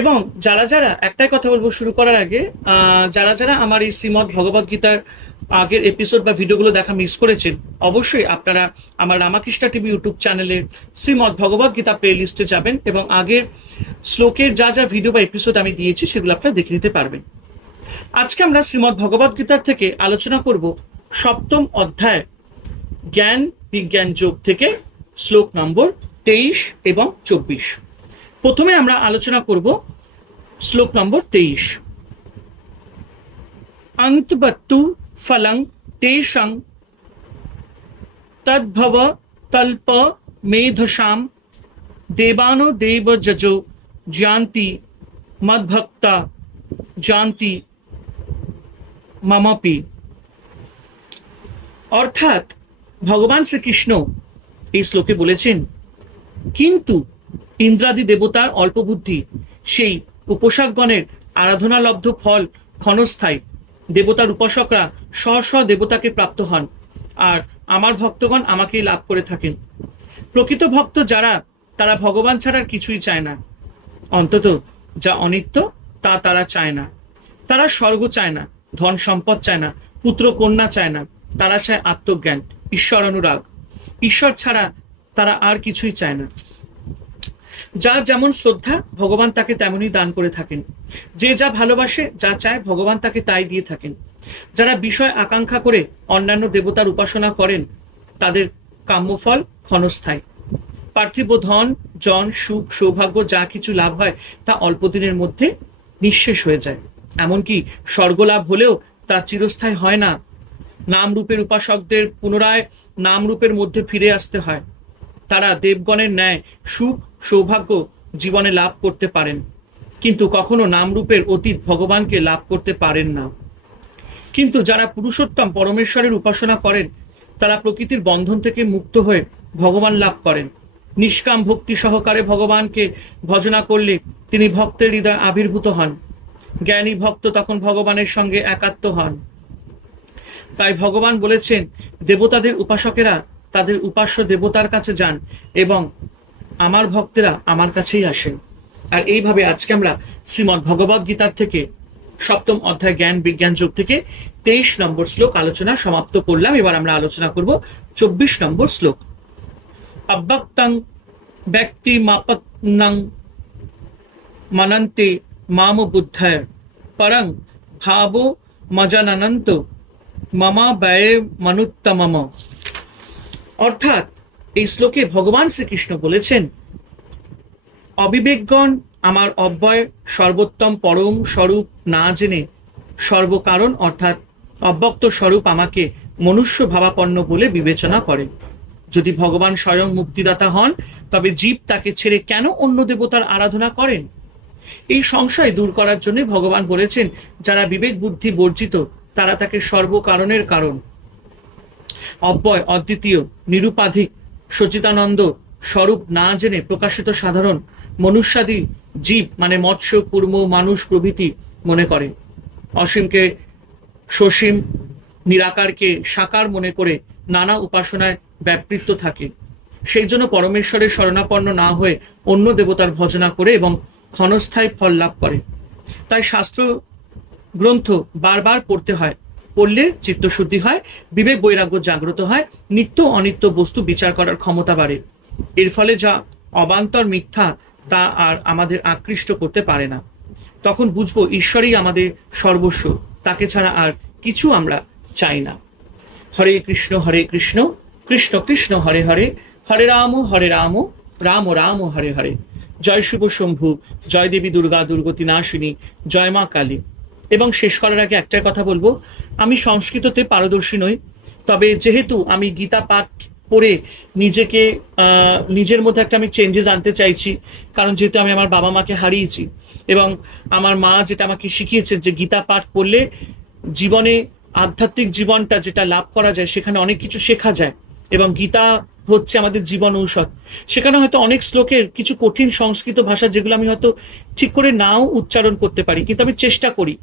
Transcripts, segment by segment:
এবং যারা যারা, একটাই কথা বলব শুরু করার আগে যারা যারা আমার এই শ্রীমৎ ভগবদ গীতার আগের এপিসোড বা ভিডিওগুলো দেখা মিস করেছেন, অবশ্যই আপনারা আমার রামাকৃষ্ণ টিভি ইউটিউব চ্যানেলের শ্রীমৎ ভগবদ গীতা প্লে লিস্টে যাবেন এবং আগের শ্লোকের যা যা ভিডিও বা এপিসোড আমি দিয়েছি সেগুলো আপনারা দেখে নিতে পারবেন। আজকে আমরা শ্রীমৎ ভগবদ গীতার থেকে আলোচনা করব সপ্তম অধ্যায়, জ্ঞান বিজ্ঞান যোগ থেকে, শ্লোক নম্বর তেইশ এবং চব্বিশ। প্রথমে আমরা আলোচনা করব শ্লোক নম্বর তেইশ। অন্তবত্তু ফলং তেষং তদ্ভব তল্প মেধসাম দেবানো দেব যজো জান্তি মদ্ভক্তা জান্তি মমপি। অর্থাৎ ভগবান শ্রীকৃষ্ণ এই শ্লোকে বলেছেন, কিন্তু ইন্দ্রাদি দেবতার অল্প বুদ্ধি, সেই উপাসকগণের আরাধনালব্ধ ফল ক্ষণস্থায়ী। দেবতার উপাসকরা স্ব স্ব দেবতাকে প্রাপ্ত হন, আর আমার ভক্তগণ আমাকেই লাভ করে থাকেন। প্রকৃত ভক্ত যারা, তারা ভগবান ছাড়ার কিছুই চায় না। অন্তত যা অনিত্য, তা তারা চায় না। তারা স্বর্গ চায় না, ধন সম্পদ চায় না, পুত্র কন্যা চায় না, তারা চায় আত্মজ্ঞান, ঈশ্বর অনুরাগ। ঈশ্বর ছাড়া তারা আর কিছুই চায় না। যার যেমন শ্রদ্ধা, ভগবান তাকে তেমনই দান করে থাকেন। যে যা ভালোবাসে, যা চায়, ভগবান তাকে তাই দিয়ে থাকেন। যারা বিষয় আকাঙ্ক্ষা করে অন্যান্য দেবতার উপাসনা করেন, তাদের কাম্যফল ক্ষণস্থায়ী। পার্থিব ধন, জন, সুখ, সৌভাগ্য যা কিছু লাভ হয়, তা অল্প দিনের মধ্যে নিঃশেষ হয়ে যায়। এমনকি স্বর্গলাভ হলেও তা চিরস্থায়ী হয় না। নাম রূপের উপাসকদের পুনরায় নাম রূপের মধ্যে ফিরে আসতে হয়। তারা দেবগণের ন্যায় সুখ, সৌভাগ্য জীবনে লাভ করতে পারেন। কিন্তু কখনো নামরূপের অতীত ভগবানকে লাভ করতে পারেন না। কিন্তু যারা পুরুষোত্তম পরমেশ্বরের উপাসনা করেন, তারা প্রকৃতির বন্ধন থেকে মুক্ত হয়ে ভগবান লাভ করেন। নিষ্কাম ভক্তি সহকারে ভগবানকে ভজনা করলে তিনি ভক্তের হৃদয় আবির্ভূত হন। জ্ঞানী ভক্ত তখন ভগবানের সঙ্গে একাত্ম হন। তাই ভগবান বলেছেন, দেবতাদের উপাসকেরা তাদের উপাস্য দেবতার কাছে যান এবং আমার ভক্তেরা আমার কাছেই আসেন। আর এইভাবে আজকে আমরা শ্রীমৎ ভগবদ গীতার থেকে সপ্তম অধ্যায় জ্ঞান বিজ্ঞান যোগ থেকে তেইশ নম্বর শ্লোক আলোচনা সমাপ্ত করলাম। এবার আমরা আলোচনা করব চব্বিশ নম্বর শ্লোক। অব্যক্তং ব্যক্তি মাপত্নং মনন্তে মাম বুদ্ধায় পরং ভাব মজানন্ত মমা ব্যয় মনুত্তমম। অর্থাৎ এই শ্লোকে ভগবান শ্রীকৃষ্ণ বলেছেন, অবিবেকগণ আমার অব্যয় সর্বোত্তম পরম স্বরূপ না জেনে সর্বকারণ অর্থাৎ অব্যক্ত স্বরূপ আমাকে মনুষ্য ভাবাপন্ন বলে বিবেচনা করে। যদি ভগবান স্বয়ং মুক্তিদাতা হন, তবে জীব তাকে ছেড়ে কেন অন্য দেবতার আরাধনা করেন? এই সংশয় দূর করার জন্য ভগবান বলেছেন, যারা বিবেক বুদ্ধি বর্জিত, তারা তাকে সর্বকারণের কারণ। অব্যয়, অদ্বিতীয়, নিরুপাধিক সচিতানন্দ স্বরূপ না জেনে প্রকাশিত সাধারণ মনুষ্যাদি জীব মানে মৎস্য, কুর্ম, মানুষ, প্রভৃতি মনে করে। অসীমকে সসীম, নিরাকারকে সাকার মনে করে নানা উপাসনায় ব্যাপৃত্ত থাকে। সেই জন্য পরমেশ্বরের শরণাপন্ন না হয়ে অন্য দেবতার ভজনা করে এবং ক্ষণস্থায়ী ফল লাভ করে। তাই শাস্ত্র গ্রন্থ বারবার পড়তে হয়। পড়লে চিত্তশুদ্ধি হয়, বিবেক বৈরাগ্য জাগ্রত হয়, নিত্য অনিত্য বস্তু বিচার করার ক্ষমতা বাড়ে। এর ফলে যা অবান্তর মিথ্যা, তা আর আমাদের আকৃষ্ট করতে পারে না। তখন বুঝব ঈশ্বরই আমাদের সর্বস্ব, তাকে ছাড়া আর কিছু আমরা চাই না। হরে কৃষ্ণ হরে কৃষ্ণ কৃষ্ণ কৃষ্ণ, হরে হরে হরে রাম হরে রাম রাম রাম, হরে হরে। জয় শুভ শম্ভু, জয় দেবী দুর্গা, দুর্গতি নাশিনী, জয় মা কালী। এবং শেষ করার আগে একটাই কথা বলব, আমি সংস্কৃততে পারদর্শী নই, তবে যেহেতু আমি গীতা পাঠ পড়ে নিজেকে নিজের মধ্যে একটা আমি চেঞ্জেস আনতে চাইছি, কারণ যেহেতু আমি আমার বাবা মাকে হারিয়েছি এবং আমার মা যেটা আমাকে শিখিয়েছে যে গীতা পাঠ করলে জীবনে আধ্যাত্মিক জীবনটা যেটা লাভ করা যায় সেখানে অনেক কিছু শেখা যায় এবং গীতা হচ্ছে আমাদের জীবন ঔষধ। সেখানে হয়তো অনেক শ্লোকের কিছু কঠিন সংস্কৃত ভাষা যেগুলো আমি হয়তো ঠিক করে নাও উচ্চারণ করতে পারি, কিন্তু আমি চেষ্টা করি।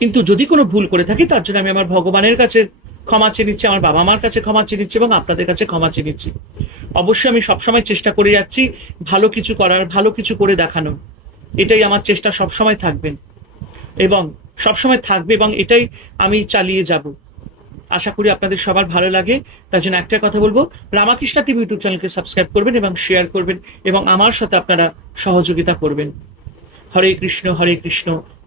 কিন্তু যদি কোনো ভুল করে থাকি, তার জন্য আমি আমার ভগবানের কাছে ক্ষমা চেয়ে নিচ্ছি, আমার বাবা মার কাছে ক্ষমা চেয়ে নিচ্ছি এবং আপনাদের কাছে ক্ষমা চেয়ে নিচ্ছি। অবশ্যই আমি সবসময় চেষ্টা করে যাচ্ছি ভালো কিছু করার, ভালো কিছু করে দেখানো এটাই আমার চেষ্টা সবসময় থাকবেন এবং সবসময় থাকবে এবং এটাই আমি চালিয়ে যাব। আশা করি আপনাদের সবার ভালো লাগে। তার জন্য একটা কথা বলব, রামাকৃষ্ণা টিভি ইউটিউব চ্যানেলকে সাবস্ক্রাইব করবেন এবং শেয়ার করবেন এবং আমার সাথে আপনারা সহযোগিতা করবেন। হরে কৃষ্ণ হরে কৃষ্ণ।